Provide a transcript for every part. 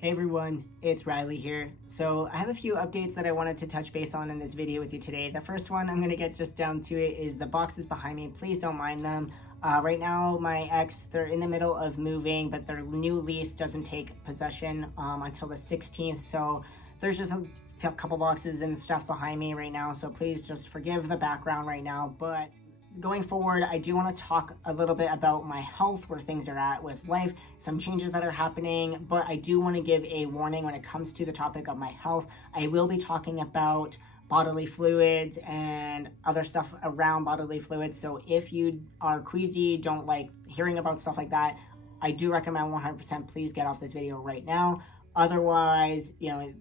Hey everyone, it's Riley here. So I have a few updates that I wanted to touch base on in this video with you today. The first one, I'm going to get just down to it, is the boxes behind me. Please don't mind them. Right now, my ex, they're in the middle of moving, but their new lease doesn't take possession until the 16th. So there's just a couple boxes and stuff behind me right now. So please just forgive the background right now. But going forward, I do want to talk a little bit about my health, where things are at with life, some changes that are happening, but I do want to give a warning when it comes to the topic of my health. I will be talking about bodily fluids and other stuff around bodily fluids. So if you are queasy, don't like hearing about stuff like that, I do recommend 100% please get off this video right now. Otherwise,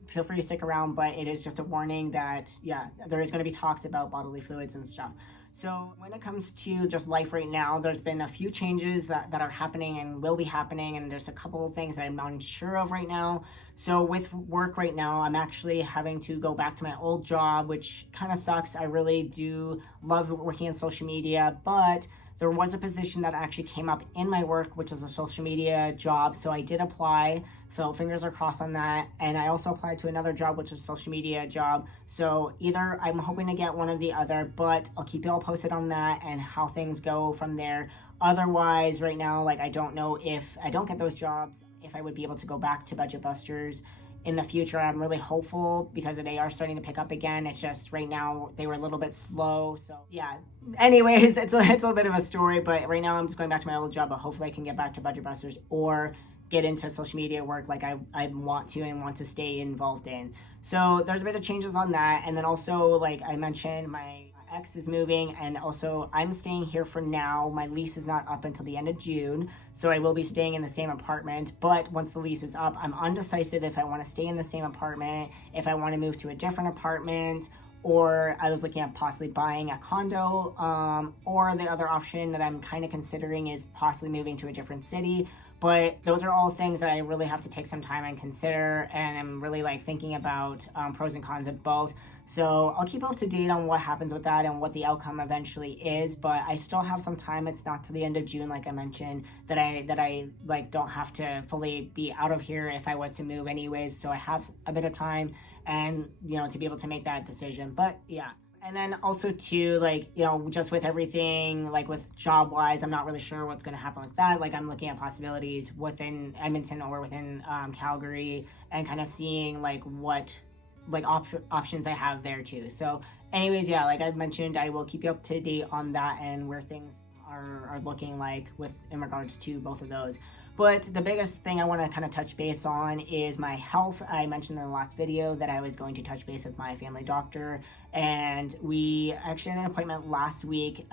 feel free to stick around, but it is just a warning that, yeah, there is going to be talks about bodily fluids and stuff. So when it comes to just life right now, there's been a few changes that are happening and will be happening, and there's a couple of things that I'm not sure of right now. So with work right now, I'm actually having to go back to my old job, which kind of sucks. I really do love working in social media, but there was a position that actually came up in my work, which is a social media job. So I did apply. So fingers are crossed on that. And I also applied to another job, which is a social media job. So either I'm hoping to get one or the other, but I'll keep you all posted on that and how things go from there. Otherwise, right now, like, I don't know if I don't get those jobs, if I would be able to go back to Budget Busters in the future. I'm really hopeful because they are starting to pick up again. It's just right now they were a little bit slow. So yeah, anyways, it's a little bit of a story, but right now I'm just going back to my old job, but hopefully I can get back to Budget Busters or get into social media work like I want to and want to stay involved in. So there's a bit of changes on that. And then also, like I mentioned, my ex is moving, and also I'm staying here for now. My lease is not up until the end of June, so I will be staying in the same apartment. But once the lease is up, I'm undecisive if I want to stay in the same apartment, if I want to move to a different apartment, or I was looking at possibly buying a condo, or the other option that I'm kind of considering is possibly moving to a different city. But those are all things that I really have to take some time and consider, and I'm really like thinking about pros and cons of both. So I'll keep up to date on what happens with that and what the outcome eventually is, but I still have some time. It's not to the end of June, like I mentioned, that I like don't have to fully be out of here if I was to move anyways. So I have a bit of time and, to be able to make that decision. But yeah. And then also too, like, just with everything, like with job wise, I'm not really sure what's going to happen with that. Like, I'm looking at possibilities within Edmonton or within Calgary, and kind of seeing like what like options I have there too. So anyways, yeah, like I've mentioned, I will keep you up to date on that and where things are looking like with in regards to both of those. But the biggest thing I want to kind of touch base on is my health. I mentioned in the last video that I was going to touch base with my family doctor, and we actually had an appointment last week.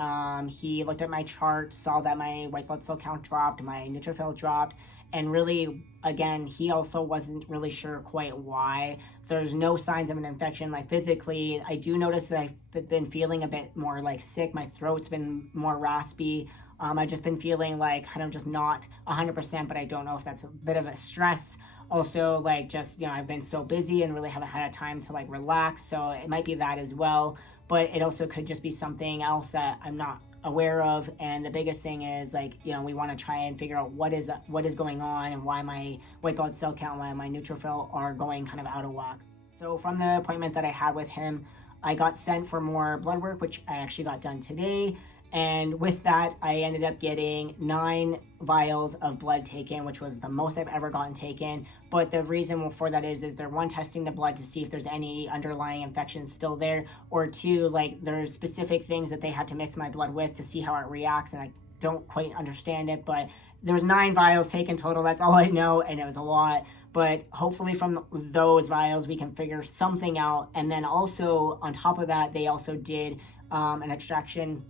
He looked at my chart, saw that my white blood cell count dropped, my neutrophil dropped, and really, again, he also wasn't really sure quite why. There's no signs of an infection, like physically. I do notice that I've been feeling a bit more like sick. My throat's been more raspy. I've just been feeling like kind of just not 100%, but I don't know if that's a bit of a stress. Also, like, just, I've been so busy and really haven't had a time to like relax. So it might be that as well, but it also could just be something else that I'm not aware of. And the biggest thing is, like, we want to try and figure out what is going on and why my white blood cell count, why my neutrophil are going kind of out of whack. So from the appointment that I had with him, I got sent for more blood work, which I actually got done today. And with that, I ended up getting 9 vials of blood taken, which was the most I've ever gotten taken. But the reason for that is they're, one, testing the blood to see if there's any underlying infection still there, or two, like, there's specific things that they had to mix my blood with to see how it reacts, and I don't quite understand it. But there's 9 vials taken total. That's all I know, and it was a lot. But hopefully from those vials, we can figure something out. And then also on top of that, they also did an extraction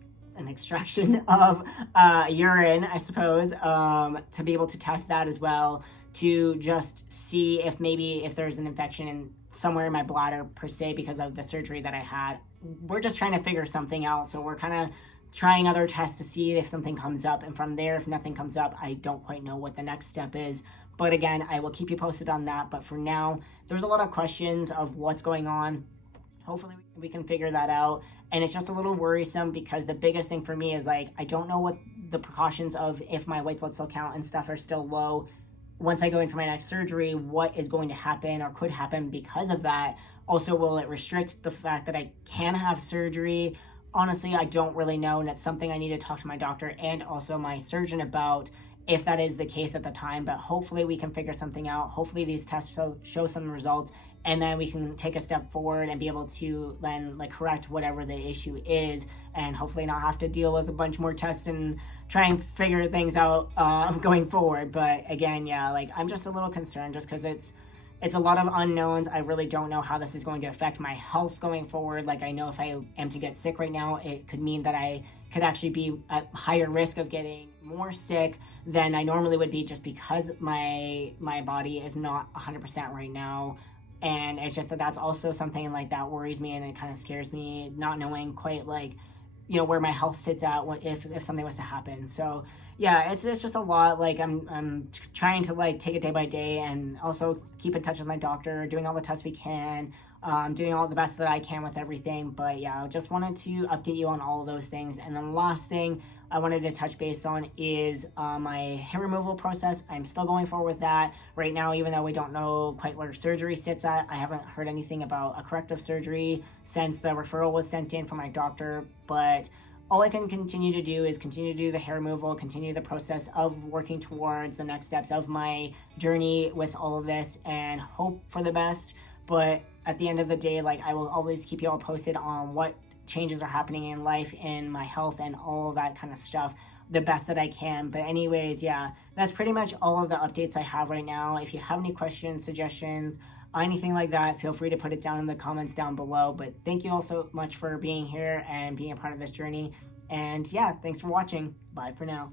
of urine, I suppose, to be able to test that as well, to just see if there's an infection in somewhere in my bladder per se because of the surgery that I had. We're just trying to figure something out. So we're kind of trying other tests to see if something comes up. And from there, if nothing comes up, I don't quite know what the next step is. But again, I will keep you posted on that. But for now, there's a lot of questions of what's going on. Hopefully we can figure that out. And it's just a little worrisome because the biggest thing for me is, like, I don't know what the precautions of if my white blood cell count and stuff are still low once I go in for my next surgery, what is going to happen or could happen because of that. Also, will it restrict the fact that I can have surgery? Honestly, I don't really know, and it's something I need to talk to my doctor and also my surgeon about if that is the case at the time. But hopefully we can figure something out. Hopefully these tests show some results, and then we can take a step forward and be able to then like correct whatever the issue is, and hopefully not have to deal with a bunch more tests and try and figure things out going forward. But again, yeah, like I'm just a little concerned just because it's a lot of unknowns. I really don't know how this is going to affect my health going forward. Like I know if I am to get sick right now, it could mean that I could actually be at higher risk of getting more sick than I normally would be, just because my body is not 100% right now. And it's just that that's also something like that worries me, and it kind of scares me, not knowing quite like, you know, where my health sits at if something was to happen. So yeah, it's just a lot. Like I'm trying to like take it day by day, and also keep in touch with my doctor, doing all the tests we can, doing all the best that I can with everything. But yeah, I just wanted to update you on all of those things. And then the last thing I wanted to touch base on is my hair removal process. I'm still going forward with that right now, even though we don't know quite where surgery sits at. I haven't heard anything about a corrective surgery since the referral was sent in from my doctor. But all I can continue to do is continue to do the hair removal, continue the process of working towards the next steps of my journey with all of this, and hope for the best. But at the end of the day, like I will always keep you all posted on what changes are happening in life, in my health, and all of that kind of stuff the best that I can. But anyways, yeah, that's pretty much all of the updates I have right now. If you have any questions, suggestions, anything like that, feel free to put it down in the comments down below. But thank you all so much for being here and being a part of this journey. And yeah, thanks for watching. Bye for now.